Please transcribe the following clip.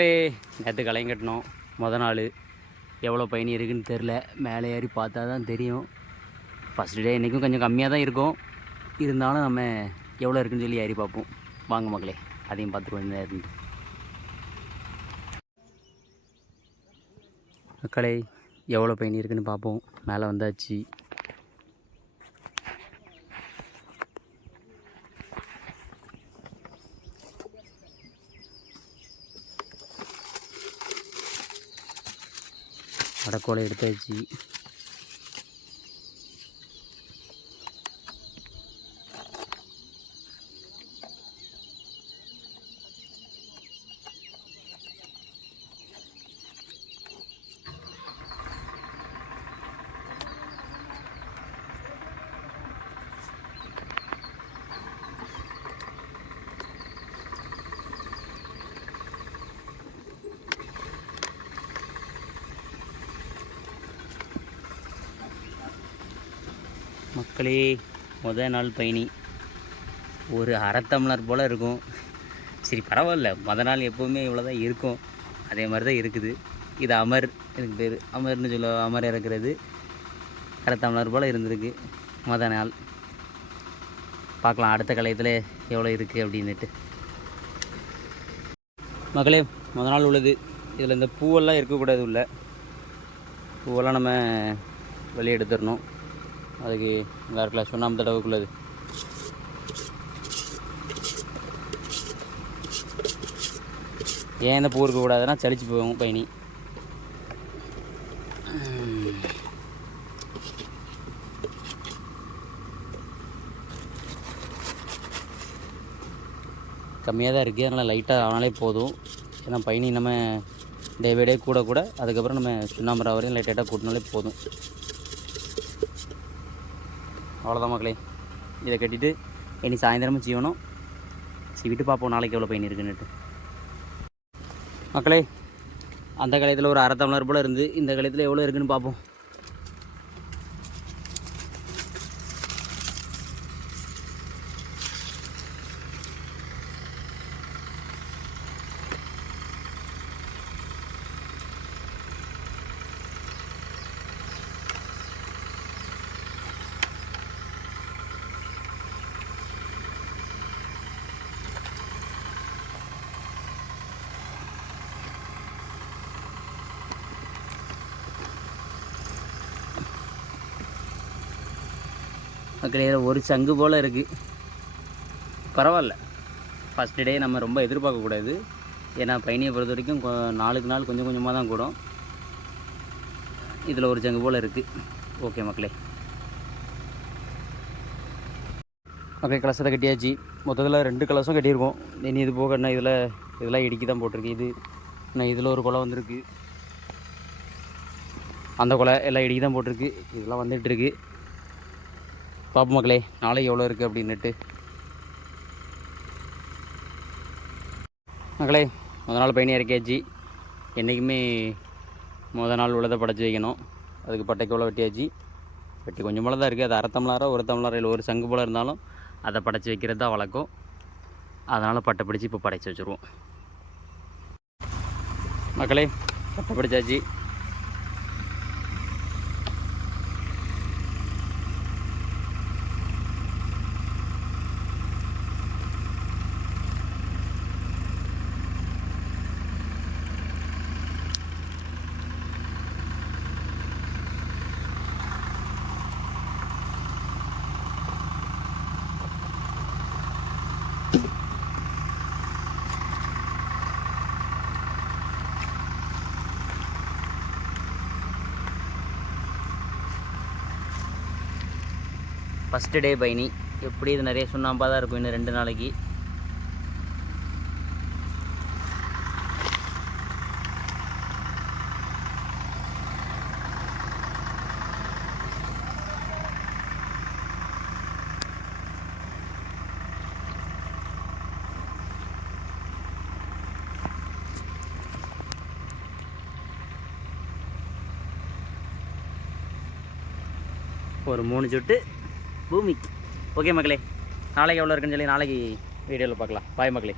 நேற்று களையம் கட்டினோம். நாள் எவ்வளோ பயணி இருக்குதுன்னு தெரில. மேலே ஏறி பார்த்தா தான் தெரியும். ஃபஸ்ட்டு டே இன்றைக்கும் கொஞ்சம் கம்மியாக தான் இருக்கும். இருந்தாலும் நம்ம எவ்வளோ இருக்குதுன்னு சொல்லி ஏறி பார்ப்போம். வாங்க மக்களே, அதையும் பார்த்து கொஞ்சம் நேரம் இருந்து மக்களே எவ்வளோ பயணி இருக்குதுன்னு பார்ப்போம். மேலே வந்தாச்சு. அடக்கோலை எடுத்தாச்சு. மக்களே முதல் நாள் பயணி ஒரு அரை டம்ளர் போல் இருக்கும். சரி பரவாயில்ல, மொதல் நாள் எப்போவுமே இவ்வளோ தான் இருக்கும். அதே மாதிரி தான் இருக்குது. இது அமர், இதுக்கு பேர் அமர்னு சொல்ல. அமர் இறக்குறது அரை டம்ளர் போல் இருந்திருக்கு மொதல் நாள். பார்க்கலாம் அடுத்த கலையத்தில் எவ்வளோ இருக்குது அப்படின்னுட்டு. மக்களே முதல் நாள் உள்ளது. இதில் இந்த பூவெல்லாம் இருக்கக்கூடாது. உள்ள பூவெல்லாம் நம்ம வெளியே எடுத்துடணும். அதுக்கு இங்கே இருக்கலாம் சுண்ணாம்பு தடவுக்குள்ளது. ஏன் இந்த பூ இருக்கக்கூடாதுன்னா சளிச்சு போகும் பயணி. கம்மியாக தான் இருக்குது, அதனால் லைட்டாக ஆனாலே போதும். ஏன்னா பயணி நம்ம டே பை டே கூட கூட அதுக்கப்புறம் நம்ம சுண்ணாம்பு வரையும் லைட்டாக கூட்டினாலே போதும். அவ்வளோதான் மக்களே. இதை கட்டிட்டு இனி சாயந்தரமும் செய்யணும். சீவிட்டு பார்ப்போம் நாளைக்கு எவ்வளோ பயணி இருக்குன்னுட்டு. மக்களே அந்த கலையத்தில் ஒரு அரை டம்ளர் போல் இருந்து, இந்த கலையத்தில் எவ்வளோ இருக்குதுன்னு பார்ப்போம். மக்களே ஒரு சங்கு போல் இருக்குது. பரவாயில்ல, ஃபஸ்ட்டு டே நம்ம ரொம்ப எதிர்பார்க்கக்கூடாது. ஏன்னா பயணியை பொறுத்த வரைக்கும் நாளுக்கு நாள் கொஞ்சம் கொஞ்சமாக தான் கூடும். இதில் ஒரு சங்கு போல் இருக்குது. ஓகே மக்களே. மக்களே கலசத்தை கட்டியாச்சு. மொத்தத்தில் 2 கலசம் கட்டியிருக்கோம். இனி இது போக என்ன இதெல்லாம் இடுக்கி தான் போட்டிருக்கு. இன்னும் இதில் ஒரு குலை வந்திருக்கு. அந்த குலை எல்லாம் இடுக்கி தான் போட்டிருக்கு. இதெல்லாம் வந்துட்டுருக்கு. பார்ப்போம் மக்களே நாளைக்கு எவ்வளோ இருக்குது அப்படின்னுட்டு. மக்களே முதல் நாள் பயணி இறக்கியாச்சு. என்றைக்குமே முதல் நாள் உள்ளதை படைச்சி வைக்கணும். அதுக்கு பட்டைக்கு எவ்வளோ வெட்டியாச்சு. வெட்டி கொஞ்சம் போல தான் இருக்குது. அது அரை டம்ளரோ ஒரு டம்ளரோ இல்லை ஒரு சங்கு போல் இருந்தாலும் அதை படைச்சி வைக்கிறது தான் வழக்கம். அதனால் பட்டை பிடிச்சி இப்போ படைச்சி வச்சுருவோம். மக்களே பட்டை பிடிச்சாச்சு. ஃபஸ்ட்டு டே பயணி எப்படி இது நிறைய சுண்ணாம்பாக தான் இருக்கும். இன்னும் 2 நாளைக்கு. ஒரு 3 சொட்டு பூமிக்கு. ஓகே மக்களே, நாளைக்கு எவ்வளோ இருக்குன்னு சொல்லி நாளைக்கு வீடியோவில் பார்க்கலாம். பாய் மக்களே.